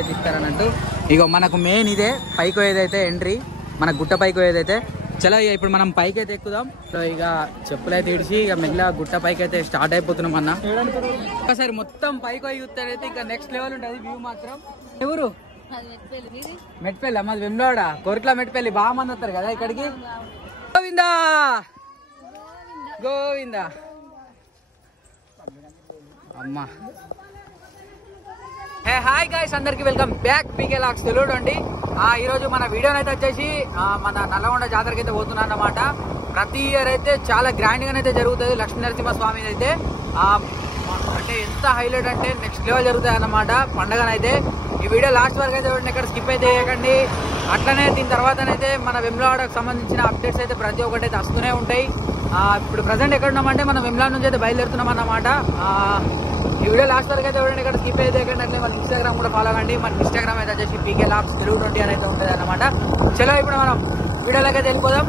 ఇస్తారన్నట్టు. ఇగో మనకు మెయిన్ ఇదే పైకి ఏదైతే ఎంట్రీ మన గుట్ట పైకి ఏదైతే చలో ఇక ఇప్పుడు మనం పైకి అయితే ఎక్కుదాం. సో ఇక చెప్పులైతే ఇడిచి ఇక మెల్లగా గుట్ట పైకి అయితే స్టార్ట్ అయిపోతున్నాం అన్న. ఒకసారి మొత్తం పైకి పోయి చూస్తారైతే ఇక నెక్స్ట్ లెవెల్ ఉంటుంది వ్యూ మాత్రం. ఎవరు మెట్పల్లి మాది వెమ్లవాడ కోరిట్ల మెట్పల్లి బాగా మంది వస్తారు కదా ఇక్కడికి. గోవిందా గోవిందా అమ్మా. హే హాయ్ గైస్, అందరికి వెల్కమ్ బ్యాక్ పీకే లాక్స్ తెలుగు అండి. ఈ రోజు మన వీడియోని అయితే వచ్చేసి మన నల్లగొండ జాతరకి అయితే పోతున్నా అన్నమాట. ప్రతి ఇయర్ అయితే చాలా గ్రాండ్ గా అయితే జరుగుతుంది లక్ష్మీ నరసింహ స్వామి అయితే. అంటే ఎంత హైలైట్ అంటే నెక్స్ట్ లెవెల్ జరుగుతుంది అన్నమాట పండుగనైతే. ఈ వీడియో లాస్ట్ వరకు అయితే చూడండి, ఎక్కడ స్కిప్ అయితే చేయకండి. అట్లనే దీని తర్వాతనైతే మన వెమ్లవాడకు సంబంధించిన అప్డేట్స్ అయితే ప్రతి ఒక్కటి అయితే వస్తూనే ఉంటాయి. ఇప్పుడు ప్రజెంట్ ఎక్కడ ఉన్నామంటే మనం వెమ్లవాడ నుంచి అయితే బయలుదేరుతున్నాం అన్నమాట. ఈ వీడియో లాస్ట్ వరకు అయితే చూడండి, ఇక్కడ స్కిప్ అయితే చేయకండి. మన ఇన్స్టాగ్రామ్ కూడా ఫాలో అవ్వండి. మన ఇన్స్టాగ్రామ్ అయితే వచ్చేసి పీకే లాక్స్ తెలుగు 20 అని అయితే ఉంటుంది అన్నమాట. చలో ఇప్పుడు మనం వీడియోలోకి అయితే వెళ్ళిపోదాం.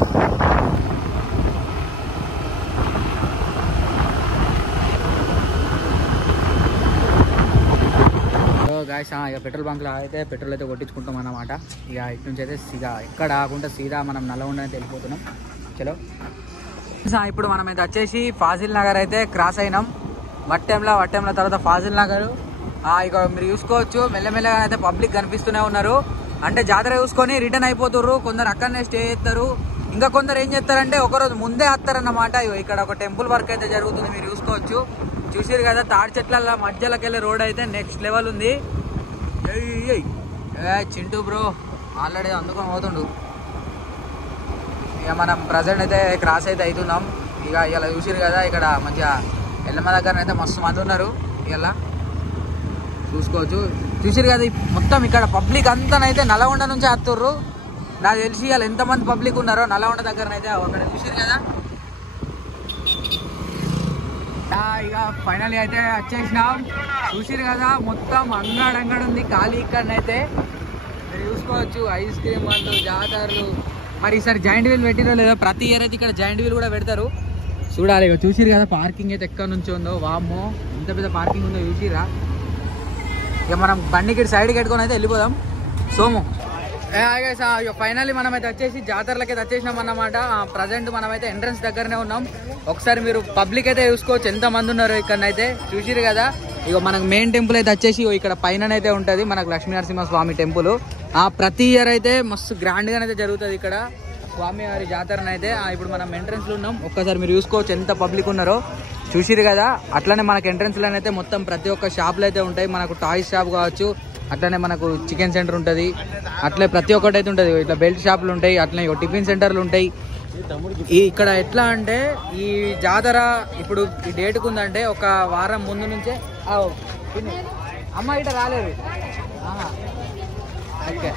గాయస్ ఇక పెట్రోల్ బంక్లో అయితే పెట్రోల్ అయితే కొట్టించుకుంటాం అన్నమాట. ఇక ఇటు నుంచి అయితే ఇక ఎక్కడ ఆకుండా సీదా మనం నల్లగొండ అయితే వెళ్ళిపోతున్నాం. చలో ఇప్పుడు మనం అయితే వచ్చేసి ఫాజిల్ నగర్ అయితే క్రాస్ అయినాం. వట్టెంల తర్వాత ఫాజిల్ నగర్. ఇక మీరు చూసుకోవచ్చు మెల్లమెల్లగా అయితే పబ్లిక్ కనిపిస్తూనే ఉన్నారు. అంటే జాతర చూసుకొని రిటర్న్ అయిపోతుర్రు. కొందరు అక్కడనే స్టే చేస్తారు, ఇంకా కొందరు ఏం చేస్తారంటే ఒకరోజు ముందే వస్తారన్నమాట. ఇక్కడ ఒక టెంపుల్ వర్క్ అయితే జరుగుతుంది, మీరు చూసుకోవచ్చు. చూసారు కదా తాడి చెట్ల మధ్యలోకి వెళ్ళే రోడ్ అయితే నెక్స్ట్ లెవెల్ ఉంది. చింటూ బ్రో ఆల్రెడీ అందుకొని పోతుండు. ఇక మనం ప్రజెంట్ అయితే క్రాస్ అయితే అవుతున్నాం. ఇక ఇలా చూసారు కదా ఇక్కడ మంచిగా ఎల్లమ్మ దగ్గర అయితే మస్తు మంది ఉన్నారు. ఇలా చూసుకోవచ్చు. చూసారు కదా మొత్తం ఇక్కడ పబ్లిక్ అంతానైతే నల్లగొండ నుంచి వస్తుర్రు. నాకు తెలిసి ఇలా ఎంతమంది పబ్లిక్ ఉన్నారో నల్లగొండ దగ్గరనైతే అక్కడ చూసారు కదా. ఇక ఫైనల్లీ అయితే వచ్చేసినాం. చూసిరు కదా మొత్తం అంగడి ఉంది ఖాళీ. ఇక్కడనైతే మీరు చూసుకోవచ్చు ఐస్ క్రీమ్ వాళ్ళు జాతరలు. మరి ఈసారి జాయింట్ వీల్ పెట్టిరో లేదో, ప్రతి ఇయర్ అయితే ఇక్కడ జాయింట్ వీల్ కూడా పెడతారు. చూడాలి. ఇక చూసిరు కదా పార్కింగ్ అయితే ఎక్కడ నుంచి ఉందో. వామ్మో ఎంత పెద్ద పార్కింగ్ ఉందో చూసిరా. ఇక మనం బండికి సైడ్కి పెట్టుకొని అయితే వెళ్ళిపోదాం. సోము ఫైనల్లీ మనం అయితే వచ్చేసి జాతరలకి అయితే వచ్చేసినాం అన్నమాట. ప్రజెంట్ మనం అయితే ఎంట్రన్స్ దగ్గరనే ఉన్నాం. ఒకసారి మీరు పబ్లిక్ అయితే చూసుకోవచ్చు ఎంత మంది ఉన్నారు ఇక్కడనైతే. చూసిరు కదా ఇక మనకు మెయిన్ టెంపుల్ అయితే వచ్చేసి ఇక్కడ పైననైతే ఉంటుంది మనకు లక్ష్మీ నరసింహ స్వామి టెంపుల్. ప్రతి ఇయర్ అయితే మస్తు గ్రాండ్ గానైతే జరుగుతుంది ఇక్కడ స్వామి వారి జాతరనైతే. ఇప్పుడు మనం ఎంట్రన్స్ లో ఉన్నాం. ఒక్కసారి మీరు చూసుకోవచ్చు ఎంత పబ్లిక్ ఉన్నారో. చూసిరు కదా అట్లనే మనకు ఎంట్రన్స్ లోనైతే మొత్తం ప్రతి ఒక్క షాపులు అయితే ఉంటాయి. మనకు టాయ్స్ షాప్ కావచ్చు, అట్లనే మనకు చికెన్ సెంటర్ ఉంటుంది, అట్లే ప్రతి ఒక్కటి అయితే ఉంటుంది. ఇట్లా బెల్ట్ షాపులు ఉంటాయి, అట్లనే టిఫిన్ సెంటర్లు ఉంటాయి. ఇక్కడ ఎట్లా అంటే ఈ జాతర ఇప్పుడు ఈ డేట్కు ఉందంటే ఒక వారం ముందు నుంచే అమ్మ ఇట రాలేదు. ఓకే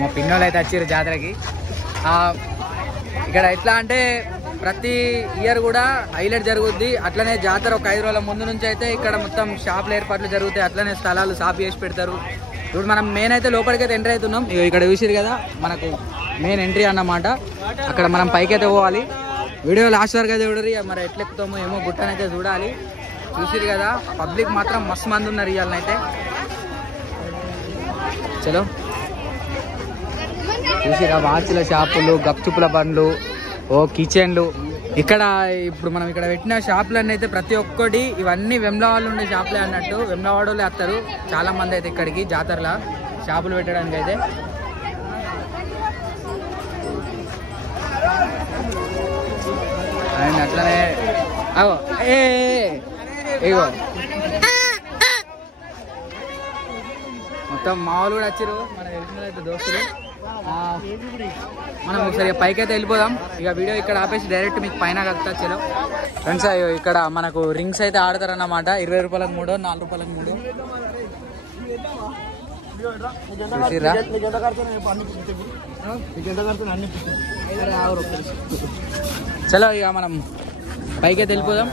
మా పిన్నోళ్ళు అయితే వచ్చారు జాతరకి. ఇక్కడ ఎట్లా అంటే ప్రతి ఇయర్ కూడా హైలైట్ జరుగుద్ది. అట్లనే జాతర ఒక 5 రోజుల ముందు నుంచి అయితే ఇక్కడ మొత్తం షాపుల ఏర్పాట్లు జరుగుతాయి. అట్లనే స్థలాలు సాఫ్ చేసి పెడతారు. ఇప్పుడు మనం మెయిన్ అయితే లోపలికి అయితే ఎంట్రీ అవుతున్నాం. ఇక్కడ చూసిరు కదా మనకు మెయిన్ ఎంట్రీ అన్నమాట. అక్కడ మనం పైకి అయితే పోవాలి. వీడియో లాస్ట్ వరకు అయితే చూడరు. మరి ఎట్లెక్కుతామో ఏమో గుట్టనైతే చూడాలి. చూసిరు కదా పబ్లిక్ మాత్రం మస్తు మంది ఉన్నారు ఇవాళనైతే. చలో చూసిరా వాచ్ల షాపులు, గప్చుప్పుల బండ్లు, కిచెన్లు. ఇక్కడ ఇప్పుడు మనం ఇక్కడ పెట్టిన షాపులన్నీ అయితే ప్రతి ఒక్కటి ఇవన్నీ వెమ్లవాడలో ఉండే షాపులే అన్నట్టు. వెమ్లవాడలో వస్తారు చాలా మంది అయితే ఇక్కడికి జాతరలో షాపులు పెట్టడానికి అయితే. అండ్ అట్లనే ఇగో మొత్తం మామూలు కూడా వచ్చారు మన తెలిసిన అయితే దోస్తులు. మనం ఒకసారి పైకి అయితే వెళ్ళిపోదాం. ఇక వీడియో ఇక్కడ ఆపేసి డైరెక్ట్ మీకు పైన కలుగుతా. చలో ఫ్రెండ్స్ ఇక్కడ మనకు రింగ్స్ అయితే ఆడతారన్నమాట. 20 రూపాయలకు 3, 4 రూపాయలకు 3. చలో ఇక మనం పైకి అయితే వెళ్ళిపోదాం.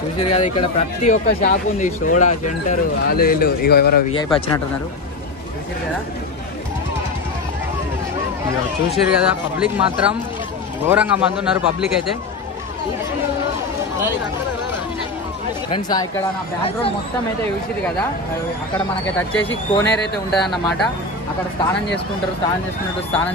చూసారు కదా ఇక్కడ ప్రతి ఒక్క షాప్ ఉంది. సోడా సెంటర్ ఆలు ఇల్లు. ఇక ఎవరో విఐపి వచ్చినట్టున్నారు. చూసారు కదా చూసారు కదా పబ్లిక్ మాత్రం ఘోరంగా మంది ఉన్నారు. పబ్లిక్ అయితే ఫ్రెండ్స్ ఇక్కడ నా బ్యాక్గ్రౌండ్ మొత్తం అయితే చూసిరు కదా, అక్కడ మనకైతే వచ్చేసి కోనేరు అయితే ఉంటుంది అన్నమాట. అక్కడ స్నానం చేసుకుంటారు, స్నానం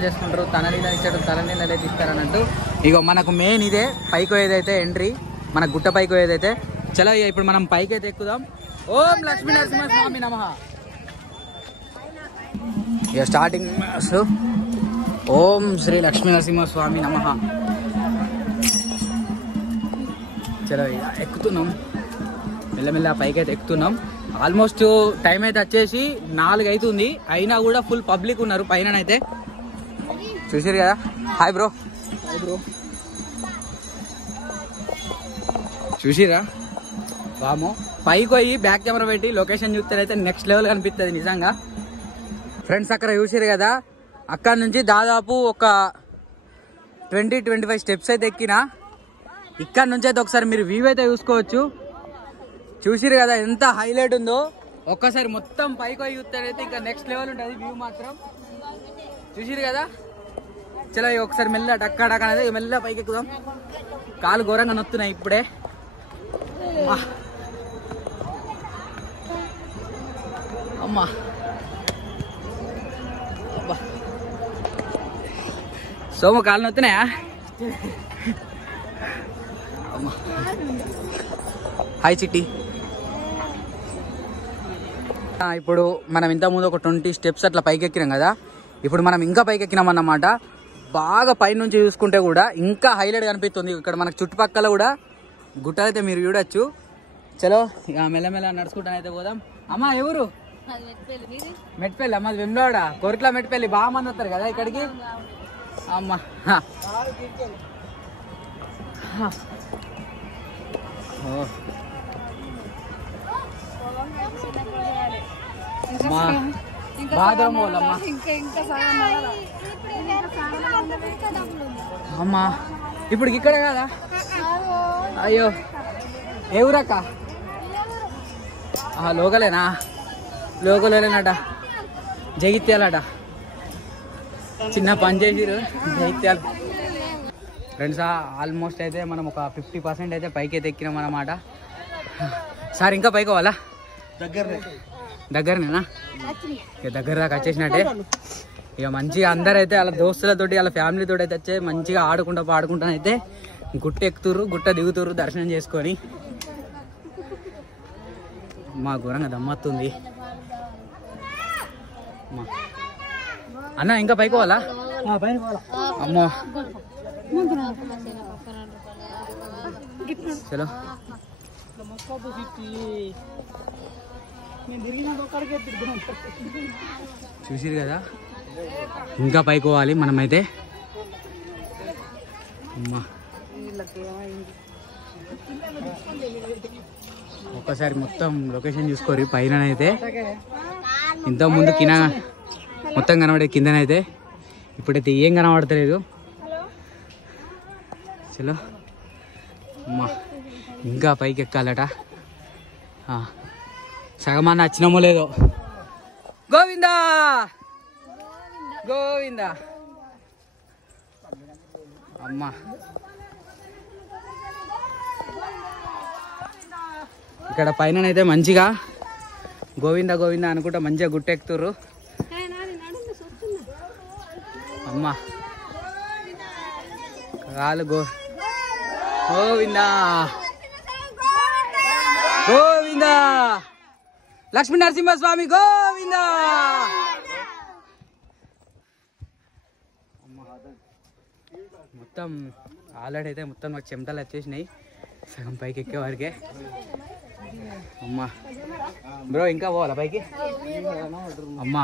చేసుకుంటారు, తలనీళ్ళు ఇచ్చాడు, తలనీళ్ళు అయితే ఇస్తారన్నట్టు. ఇక మనకు మెయిన్ ఇదే పైకి ఏదైతే ఎంట్రీ, మన గుట్ట పైకి ఏదైతే. చలో ఇప్పుడు మనం పైకి అయితే ఎక్కుదాం. ఓం లక్ష్మీ నరసింహ స్వామి నమః. ఇక స్టార్టింగ్ ఓం శ్రీ లక్ష్మీ నరసింహ స్వామి నమః. చలో ఇక ఎక్కుతున్నాం, మెల్లమెల్ల పైకి అయితే ఎక్కుతున్నాం. ఆల్మోస్ట్ టైం అయితే వచ్చేసి 4 అవుతుంది, అయినా కూడా ఫుల్ పబ్లిక్ ఉన్నారు పైన అయితే. చూసారు కదా. Hi bro. చూసిరా బామో, పైకి పోయి బ్యాక్ కెమెరా పెట్టి లొకేషన్ చూస్తే నెక్స్ట్ లెవెల్ కనిపిస్తుంది నిజంగా. ఫ్రెండ్స్ అక్కడ చూసారు కదా, అక్కడ నుంచి దాదాపు ఒక 20-25 స్టెప్స్ అయితే ఎక్కినా. ఇక్కడ నుంచి అయితే ఒకసారి మీరు వ్యూ అయితే చూసుకోవచ్చు. చూసిరు కదా ఎంత హైలైట్ ఉందో. ఒక్కసారి మొత్తం పైకి పోయి చూస్తే ఇంకా నెక్స్ట్ లెవెల్ ఉంటుంది వ్యూ మాత్రం. చూసిరు కదా. చలో ఒకసారి మెల్ల టక్కడక్కనైతే మెల్ల పైకి ఎక్కుదాం. కాలు ఘోరంగా నొత్తున్నాయి ఇప్పుడే. అమ్మా సోము కాలు నొత్తున్నాయా? హాయ్ చిట్టి. ఇప్పుడు మనం ఇంతకుముందు ఒక 20 స్టెప్స్ అట్లా పైకి ఎక్కినాం కదా, ఇప్పుడు మనం ఇంకా పైకి ఎక్కినాం అన్నమాట. బాగా పైనుంచి చూసుకుంటే కూడా ఇంకా హైలైట్ కనిపిస్తుంది. ఇక్కడ మనకు చుట్టుపక్కల కూడా గుట్టలు అయితే మీరు చూడొచ్చు. చలో ఇక మెల్లమెల్ల నడుచుకుంటానైతే పోదాం. అమ్మా ఎవరు? మెట్పల్లి అమ్మ, వెమ్లవాడ కొరట్ల మెట్పల్లి. బాగా మంది వస్తారు కదా ఇక్కడికి. అమ్మా బాదమ్మా అమ్మా ఇప్పుడు ఇక్కడ కదా. అయ్యో ఏ ఊరక్క? లోకలేనా? లోకలేనట, జగిత్యాలట. చిన్న పని చేసిరు జగిత్యాల. ఫ్రెండ్స్ ఆల్మోస్ట్ అయితే మనం ఒక 50% అయితే పైకి అయితే ఎక్కినాం అన్నమాట. సార్ ఇంకా పైకి పోవాలా? దగ్గరనేనా? ఇక దగ్గర దాకా వచ్చేసినట్టే. ఇక మంచిగా అందరైతే వాళ్ళ దోస్తులతోటి వాళ్ళ ఫ్యామిలీతో అయితే వచ్చే మంచిగా పాడుకుంటానైతే గుట్ట ఎక్కుతుర్రు, గుట్ట దిగుతుర్రు దర్శనం చేసుకొని. మా ఘోరంగా దమ్మత్తుంది అన్న. ఇంకా పైకి పోవాలా? అమ్మో చలో చూసిరు కదా. ఇంకా పైకి పోవాలి మనమైతే. అమ్మా ఒక్కసారి మొత్తం లొకేషన్ చూసుకోరు పైన అయితే. ఇంత ముందు కింద మొత్తం కనబడే కిందనైతే, ఇప్పుడైతే ఏం కనబడతలేదు. చలో అమ్మా ఇంకా పైకి ఎక్కాలట. సగమాన వచ్చినామో లేదో. గోవిందా గోవిందా. అమ్మా ఇక్కడ పైన అయితే మంచిగా గోవిందా గోవిందా అనుకుంటా మంచిగా గుట్టెక్కుతుర్రు. అమ్మా కాలు గోవిందా గోవిందా లక్ష్మీ నరసింహ స్వామి గోవిందా. మొత్తం ఆల్రెడీ అయితే మొత్తం మాకు చెమటలు వచ్చేసినాయి సగం పైకి ఎక్కే వారికే. అమ్మా బ్రో ఇంకా పోవాలా పైకి? అమ్మా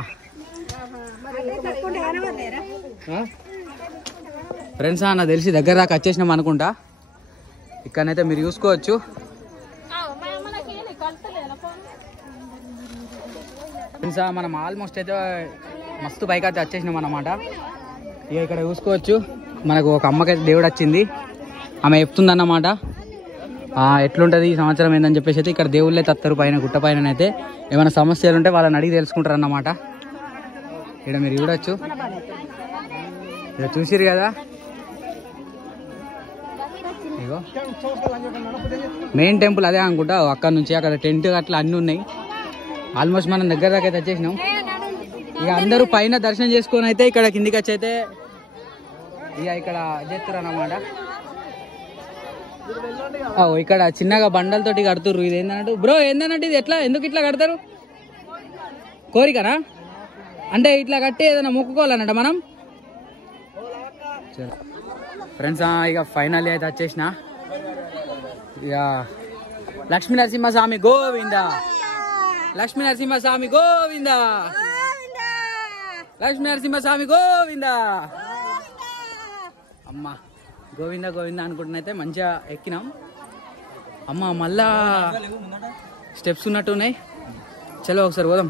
ఫ్రెండ్స్ నాకు తెలిసి దగ్గర దాకా వచ్చేసినాం అనుకుంటా. ఇక్కడనైతే మీరు చూసుకోవచ్చు. ఫ్రెండ్స్ మనం ఆల్మోస్ట్ అయితే మస్తు పైకి అయితే వచ్చేసినాం అన్నమాట. ఇక ఇక్కడ చూసుకోవచ్చు మనకు ఒక అమ్మకైతే దేవుడు వచ్చింది. ఆమె చెప్తుంది అన్నమాట ఎట్లుంటుంది ఈ సంవత్సరం ఏందని చెప్పేసి. అయితే ఇక్కడ దేవుళ్ళే తత్తరు పైన గుట్ట పైన అయితే. ఏమైనా సమస్యలు ఉంటే వాళ్ళని అడిగి తెలుసుకుంటారు అన్నమాట. ఇక్కడ మీరు చూడొచ్చు. ఇక చూసిరు కదా. ఇగో మెయిన్ టెంపుల్ అదే అనుకుంటా. అక్కడ నుంచి అక్కడ టెంట్ అట్లా అన్నీ ఉన్నాయి. ఆల్మోస్ట్ మనం దగ్గర దాకా అయితే వచ్చేసినాం. ఇక అందరూ పైన దర్శనం చేసుకొని అయితే ఇక్కడ కిందికి వచ్చి అయితే ఇక ఇక్కడ చేస్తారు అన్నమాట. ఇక్కడ చిన్నగా బండలతోటి కడుతుర్రు. ఇది ఏంటన్నట్టు బ్రో, ఏందన్నట్టు ఇది ఎట్లా ఎందుకు ఇట్లా కడతారు? కోరికనా? అంటే ఇట్లా కట్టి ఏదైనా మొక్కుకోవాలన్నట్ట మనం. ఫ్రెండ్స్ ఇక ఫైనల్లీ అయితే వచ్చేసిన. ఇక లక్ష్మీ నరసింహస్వామి గోవింద, లక్ష్మీ నరసింహస్వామి గోవింద, లక్ష్మీ నరసింహస్వామి గోవింద. అమ్మ గోవింద గోవింద అనుకుంటున్నైతే మంచిగా ఎక్కినాం. అమ్మ మళ్ళా స్టెప్స్ ఉన్నట్టు ఉన్నాయి. చలో ఒకసారి పోదాం.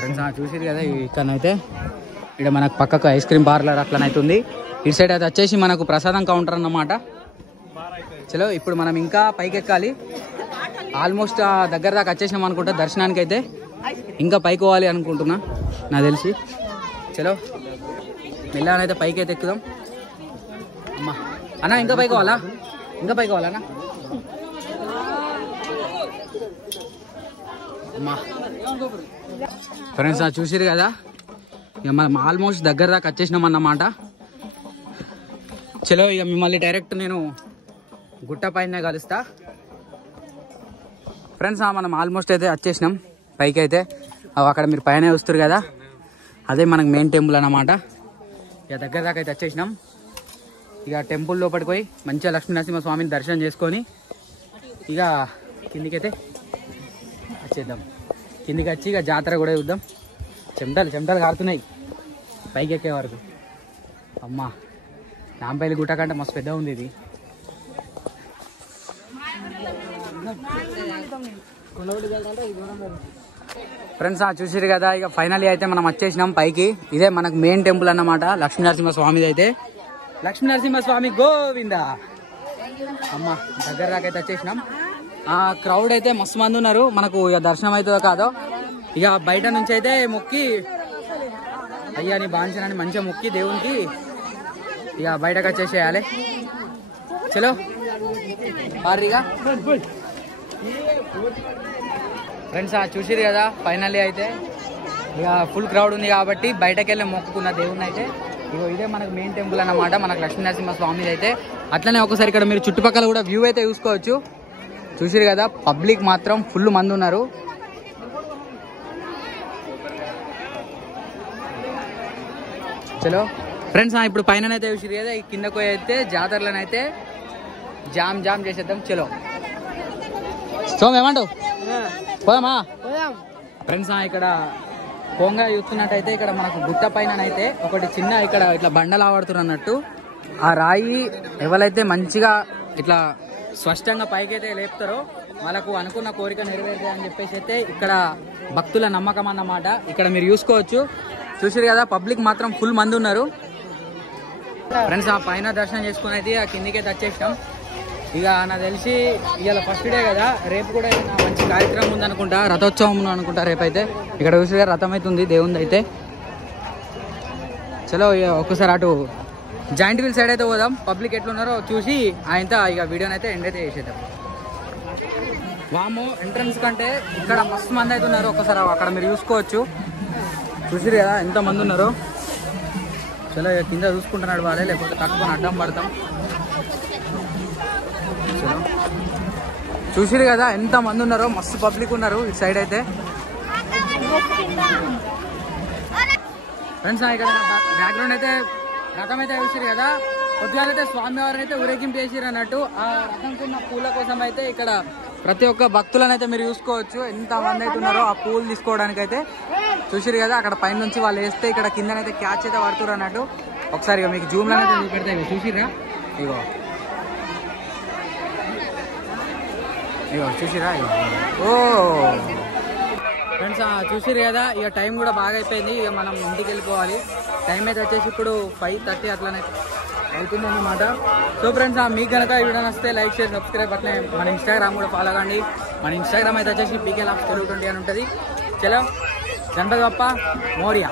ఫ్రెండ్స్ చూసిరు కదా ఇక్కడనైతే ఇక్కడ మనకు పక్కకు ఐస్ క్రీమ్ పార్లర్ అట్లనైతే ఉంది. ఇటు సైడ్ అయితే వచ్చేసి మనకు ప్రసాదం కౌంటర్ అన్నమాట. చలో ఇప్పుడు మనం ఇంకా పైకి ఎక్కాలి. ఆల్మోస్ట్ దగ్గర దాకా వచ్చేసినాం అనుకుంటా దర్శనానికి. అయితే ఇంకా పైకి పోవాలి అనుకుంటున్నా నాకు తెలిసి. చలో మెల్లనైతే పైకి అయితే ఎక్కుదాం. అమ్మా అన్న ఇంకా పైకి పోవాలా? ఇంకా పైకి పోవాలన్నా? అమ్మా ఫ్రెండ్స్ చూసిరు కదా ఇక మనం ఆల్మోస్ట్ దగ్గర దాకా వచ్చేసినాం అన్నమాట. చలో ఇక మిమ్మల్ని డైరెక్ట్ నేను గుట్ట పైన కలుస్తా. ఫ్రెండ్స్ మనం ఆల్మోస్ట్ అయితే వచ్చేసినాం పైకి. అయితే అక్కడ మీరు పైన వస్తారు కదా, అదే మనకు మెయిన్ టెంపుల్ అన్నమాట. ఇక దగ్గర దాకా అయితే వచ్చేసినాం. ఇక టెంపుల్ లోపలికి పోయి మంచిగా లక్ష్మీ నరసింహ స్వామిని దర్శనం చేసుకొని ఇక కిందికైతే వచ్చేద్దాం. కిందికి వచ్చి ఇక జాతర కూడా చూద్దాం. చెమటలు కారుతున్నాయి పైకి ఎక్కే వరకు. అమ్మా నాంపల్లి గుట్ట కంటే మస్తు పెద్ద ఉంది ఇది. ఫ్రెండ్స్ చూసిరు కదా ఇక ఫైనల్లీ అయితే మనం వచ్చేసినాం పైకి. ఇదే మనకు మెయిన్ టెంపుల్ అన్నమాట లక్ష్మీ నరసింహ స్వామిది. అయితే లక్ష్మీ నరసింహ స్వామి గోవింద. అమ్మ దగ్గర దాకైతే వచ్చేసినాం. క్రౌడ్ అయితే మస్తు మంది ఉన్నారు. మనకు ఇక దర్శనం అవుతుందో కాదో ఇక బయట నుంచి అయితే మొక్కి అయ్యాని బాంచనని మంచిగా మొక్కి దేవునికి ఇక బయటకు వచ్చేసేయాలి. చలో భారీగా. ఫ్రెండ్స్ చూసిరు కదా ఫైనల్లీ అయితే ఇక ఫుల్ క్రౌడ్ ఉంది కాబట్టి బయటకు వెళ్ళి మొక్కుకున్న దేవుడిని అయితే ఇగో ఇదే మనకు మెయిన్ టెంపుల్ అన్నమాట మనకు లక్ష్మీ నరసింహ స్వామిది. అయితే అట్లనే ఒకసారి ఇక్కడ మీరు చుట్టుపక్కల కూడా వ్యూ అయితే చూసుకోవచ్చు. చూసిరు కదా పబ్లిక్ మాత్రం ఫుల్ మంది ఉన్నారు. చలో ఫ్రెండ్స్ ఇప్పుడు పైన అయితే చూసిరు కదా కిందకు అయితే జాతరలనైతే జామ్ చేసేద్దాం. చలో సోమ్ ఏమంటావు? పోదామా? ఫ్రెండ్స్ ఇక్కడ పోంగా చూస్తున్నట్టయితే ఇక్కడ మనకు గుట్ట పైన అయితే ఒకటి చిన్న ఇక్కడ ఇట్లా బండలు ఆడుతున్నట్టు ఆ రాయి ఎవరైతే మంచిగా ఇట్లా స్పష్టంగా పైకైతే లేపుతారో వాళ్ళకు అనుకున్న కోరిక నెరవేరుతాయి అని చెప్పేసి అయితే ఇక్కడ భక్తుల నమ్మకం అన్నమాట. ఇక్కడ మీరు చూసుకోవచ్చు. చూసారు కదా పబ్లిక్ మాత్రం ఫుల్ మంది ఉన్నారు. ఫ్రెండ్స్ పైన దర్శనం చేసుకుని అయితే కిందికైతే వచ్చేసాం. ఇక నాకు తెలిసి ఇవాళ ఫస్ట్ డే కదా, రేపు కూడా మంచి కార్యక్రమం ఉందనుకుంటా, రథోత్సవం అనుకుంటా రేపైతే. ఇక్కడ చూసిగా రథం అయితే ఉంది దేవుంది అయితే. చలో ఒక్కసారి అటు జాయింట్ వీల్ సైడ్ అయితే పోదాం. పబ్లిక్ ఎట్లున్నారో చూసి ఆయనతో ఇక వీడియోని అయితే ఎండ్ అయితే చేసేద్దాం. వాము ఎంట్రన్స్ కంటే ఇక్కడ మస్తు మంది అయితే ఉన్నారు. ఒక్కసారి అక్కడ మీరు చూసుకోవచ్చు. చూసిరు కదా ఎంత మంది ఉన్నారు. చలో కింద చూసుకుంటున్నాడు వాళ్ళే, లేకపోతే తక్కువ అడ్డం పడతాం. చూసిరు కదా ఎంత మంది ఉన్నారో, మస్తు పబ్లిక్ ఉన్నారు ఇటు సైడ్ అయితే. ఫ్రెండ్స్ ఇక్కడ బ్యాక్గ్రౌండ్ అయితే రథం అయితే చూసిరు కదా, పొద్దుగాలైతే స్వామివారిని అయితే ఊరేగింపు చేసిరు అన్నట్టు. ఆ రథంకున్న పూల కోసం అయితే ఇక్కడ ప్రతి ఒక్క భక్తులను అయితే మీరు చూసుకోవచ్చు ఎంత మంది అయితే ఉన్నారో ఆ పూలు తీసుకోవడానికి అయితే. చూసిరు కదా అక్కడ పైన నుంచి వాళ్ళు వేస్తే ఇక్కడ కిందనైతే క్యాచ్ అయితే పడుతురు అన్నట్టు. ఒకసారి ఇక మీకు జూమ్లో అయితే చూపెడతాయి. చూసిరా ఇగో చూసిరా ఓ ఫ్రెండ్స్ చూసిరు కదా. ఇక టైం కూడా బాగా అయిపోయింది. ఇక మనం ఇంటికి వెళ్ళిపోవాలి. టైం అయితే వచ్చేసి ఇప్పుడు 5:30 అట్లానే అవుతుంది అన్నమాట. సో ఫ్రెండ్స్ మీకు కనుక ఈ వీడియో నచ్చితే లైక్ షేర్ సబ్స్క్రైబ్, అట్లనే మన ఇన్స్టాగ్రామ్ కూడా ఫాలో కండి. మన ఇన్స్టాగ్రామ్ అయితే వచ్చేసి పీకే లాబ్స్ తెలుగు 20 అని ఉంటుంది. చలో గణపతి బప్పా మోరియా.